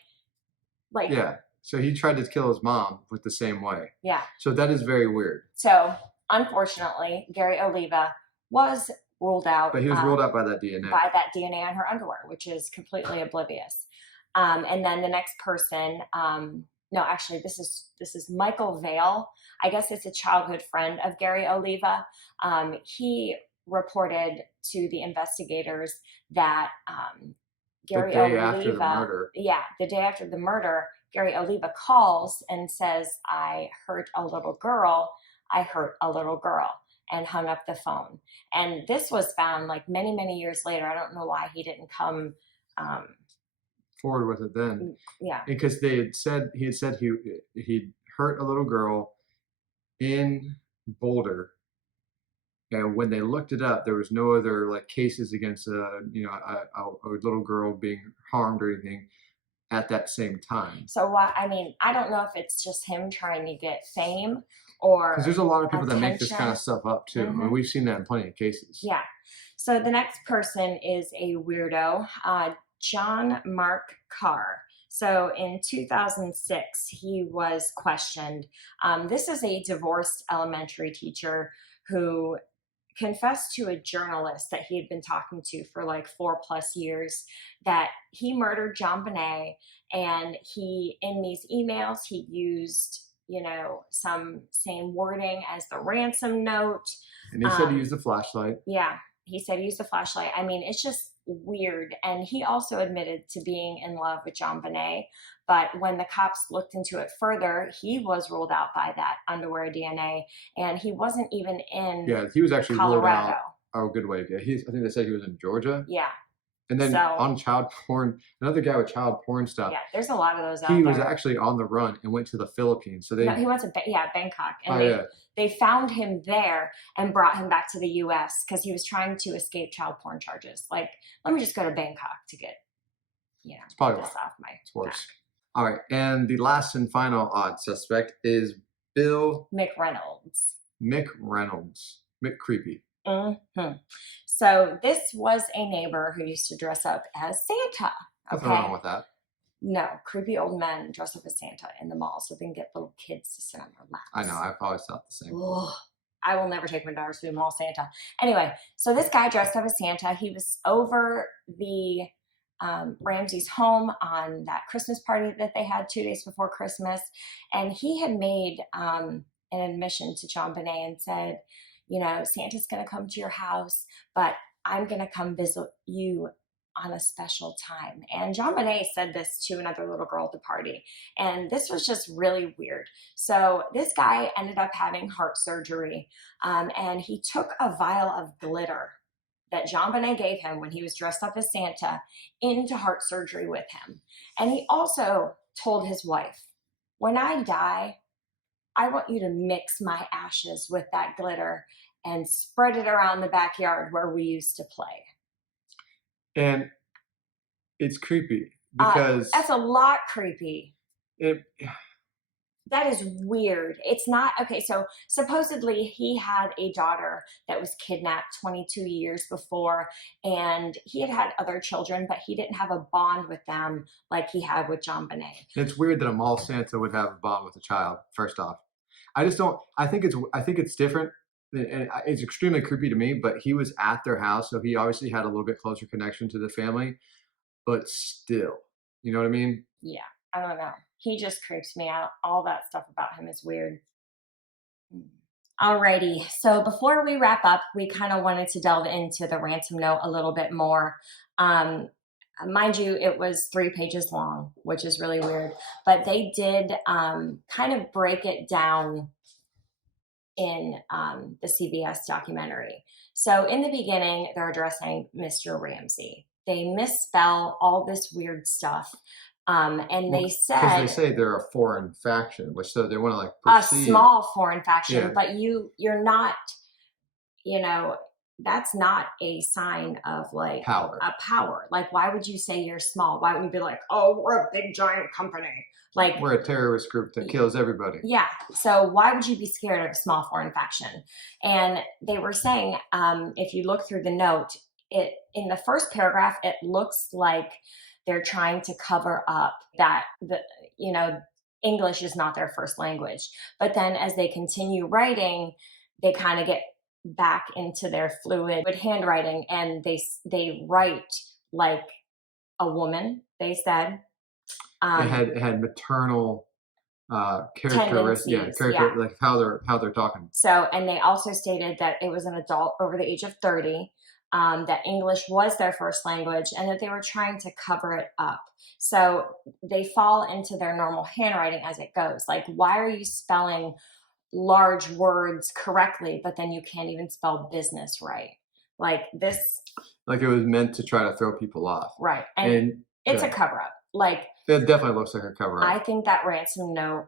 Yeah. So he tried to kill his mom with the same way. Yeah. So that is very weird. So unfortunately, Gary Oliva was ruled out. But he was ruled out by that DNA. By that DNA on her underwear, which is completely oblivious. And then the next person, no, actually, this is Michael Vale. I guess it's a childhood friend of Gary Oliva. He reported to the investigators that Gary Oliva, after the murder. Yeah, the day after the murder, Gary Oliva calls and says, I hurt a little girl, and hung up the phone. And this was found like many, many years later. I don't know why he didn't come forward with it then. Yeah. Because he had said he'd hurt a little girl in Boulder. And when they looked it up, there was no other like cases against a little girl being harmed or anything at that same time. So I mean, I don't know if it's just him trying to get fame or because there's a lot of people attention. That make this kind of stuff up too. I mean, we've seen that in plenty of cases. Yeah. So the next person is a weirdo, John Mark Carr. So in 2006, he was questioned. This is a divorced elementary teacher who confessed to a journalist that he had been talking to for like 4+ years that he murdered JonBenét, and in these emails, he used, some same wording as the ransom note. And he said he used the flashlight. Yeah, he said he used the flashlight. I mean, it's just weird. And he also admitted to being in love with JonBenét. But when the cops looked into it further, he was ruled out by that underwear DNA. And he wasn't even in he was actually Colorado. Ruled out. Oh, good way. I think they said he was in Georgia. Yeah. And then on child porn, another guy with child porn stuff. Yeah, there's a lot of those out there. He was actually on the run and went to the Philippines. So he went to Bangkok, and they found him there and brought him back to the U.S. because he was trying to escape child porn charges. Like, let me just go to Bangkok to get, it's probably this off my worse. back. All right, and the last and final odd suspect is Bill McReynolds. McCreepy. Mm-hmm. So this was a neighbor who used to dress up as Santa. Nothing wrong with that. No, creepy old men dress up as Santa in the mall so they can get little kids to sit on their laps. I know, I've always thought the same. Ugh. I will never take my daughters to the mall Santa. Anyway, so this guy dressed up as Santa. He was over the Ramsey's home on that Christmas party that they had 2 days before Christmas. And he had made an admission to JonBenét and said, Santa's going to come to your house, but I'm going to come visit you on a special time. And JonBenét said this to another little girl at the party. And this was just really weird. So this guy ended up having heart surgery. And he took a vial of glitter that JonBenét gave him when he was dressed up as Santa into heart surgery with him. And he also told his wife, when I die, I want you to mix my ashes with that glitter and spread it around the backyard where we used to play. And it's creepy because that's a lot creepy. it. That is weird. It's not okay. So supposedly he had a daughter that was kidnapped 22 years before, and he had had other children, but he didn't have a bond with them like he had with JonBenet. It's weird that a mall Santa would have a bond with a child. First off, I just don't. I think it's different, and it's extremely creepy to me. But he was at their house, so he obviously had a little bit closer connection to the family. But still, you know what I mean? Yeah, I don't know. He just creeps me out. All that stuff about him is weird. Alrighty, so before we wrap up, we kind of wanted to delve into the ransom note a little bit more. Mind you, it was 3 pages long, which is really weird, but they did kind of break it down in the CBS documentary. So in the beginning, they're addressing Mr. Ramsey. They misspell all this weird stuff. And they said, because they say they're a foreign faction, which so they want to like a perceive, small foreign faction, yeah. But you're not, you know, that's not a sign of like power. A power. Like, why would you say you're small? Why would you be like, oh, we're a big giant company? Like, we're a terrorist group that kills everybody. Yeah. So why would you be scared of a small foreign faction? And they were saying, if you look through the note, it in the first paragraph, it looks like they're trying to cover up that English is not their first language. But then as they continue writing, they kind of get back into their fluid handwriting, and they write like a woman. They said it had maternal characteristics, like how they're talking. So, and they also stated that it was an adult over the age of 30. That English was their first language, and that they were trying to cover it up. So they fall into their normal handwriting as it goes. Like, why are you spelling large words correctly, but then you can't even spell business right? Like this. Like it was meant to try to throw people off. Right. And it's a cover up. Like, it definitely looks like a cover up. I think that ransom note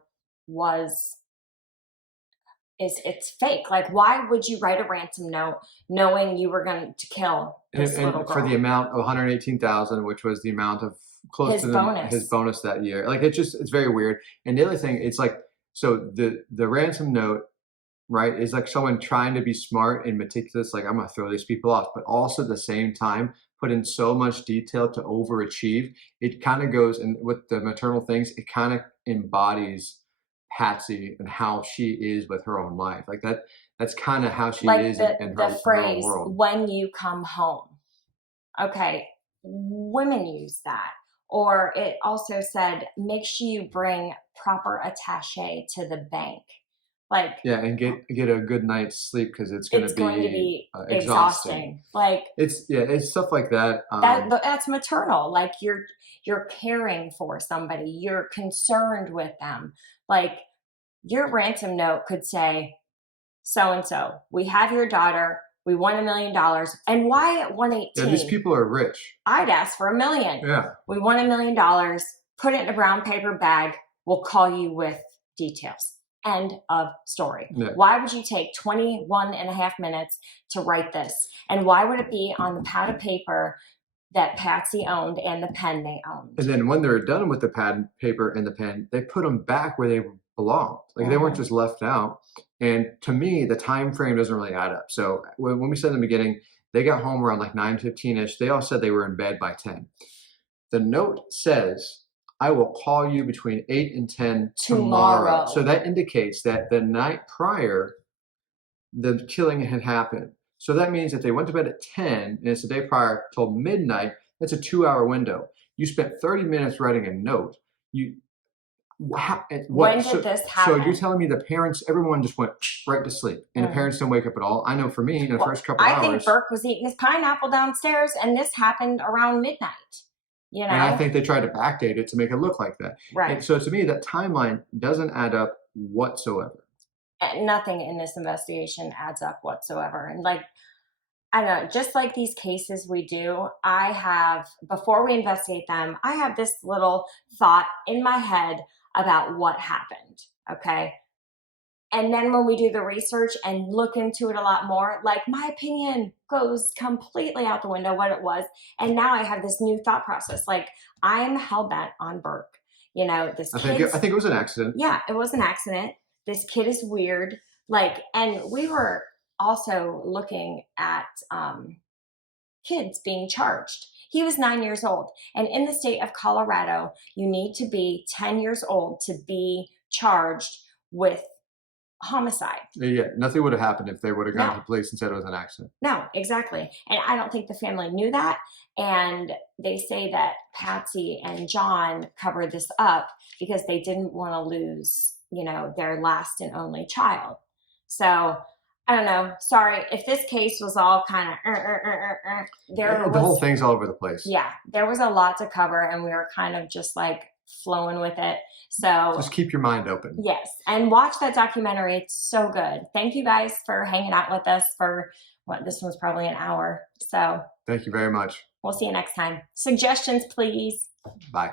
it's fake. Like, why would you write a ransom note knowing you were going to kill this little girl? For the amount of $118,000, which was the amount of close to his bonus that year. Like, it's very weird. And the other thing, it's like, so the ransom note, right, is like someone trying to be smart and meticulous, like I'm going to throw these people off, but also at the same time put in so much detail to overachieve. It kind of goes, and with the maternal things, it kind of embodies Patsy and how she is with her own life. Like that's kind of how she is in her phrase, world. When you come home. Okay, women use that. Or it also said, make sure you bring proper attaché to the bank. Like, yeah, and get a good night's sleep, because it's going to be exhausting. Like, it's stuff like that. That's maternal. Like, you're caring for somebody. You're concerned with them. Like, your ransom note could say, so-and-so, we have your daughter. We won $1 million. And why at 118? Yeah, these people are rich. I'd ask for $1 million. Yeah. We won $1 million. Put it in a brown paper bag. We'll call you with details. End of story. Yeah. Why would you take 21 and a half minutes to write this? And why would it be on the pad of paper that Patsy owned and the pen they owned? And then when they're done with the pad, paper, and the pen, they put them back where they belonged. Like, they weren't just left out. And to me, the time frame doesn't really add up. So when we said in the beginning, they got home around like 9:15ish. They all said they were in bed by 10. The note says, I will call you between 8 and 10 tomorrow. So that indicates that the night prior, the killing had happened. So that means that they went to bed at 10, and it's the day prior till midnight. That's a 2-hour window. You spent 30 minutes writing a note. When did this happen? So you're telling me the parents, everyone just went right to sleep, and the parents don't wake up at all? I know for me, in the first couple hours. I think Burke was eating his pineapple downstairs, and this happened around midnight. You know? And I think they tried to backdate it to make it look like that. Right. And so to me, that timeline doesn't add up whatsoever. Nothing in this investigation adds up whatsoever. And like, I don't know, just like these cases we do, before we investigate them, I have this little thought in my head about what happened, okay? And then when we do the research and look into it a lot more, like my opinion goes completely out the window what it was. And now I have this new thought process. Like I'm hell-bent on Burke. You know, this I kid. think it was an accident. Yeah, it was an accident. This kid is weird. Like, and we were also looking at kids being charged. He was 9 years old. And in the state of Colorado, you need to be 10 years old to be charged with homicide. Yeah, nothing would have happened if they would have gone No. to the police and said it was an accident. No, exactly. And I don't think the family knew that. And they say that Patsy and John covered this up because they didn't want to lose, you know, their last and only child. So I don't know. Sorry if this case was all kind of The whole thing's all over the place. Yeah, there was a lot to cover, and we were kind of just like flowing with it. So Just keep your mind open. yes, and watch that documentary. It's so good. Thank you guys for hanging out with us for what this was probably an hour. So Thank you very much. we'll see you next time. Suggestions, please. Bye.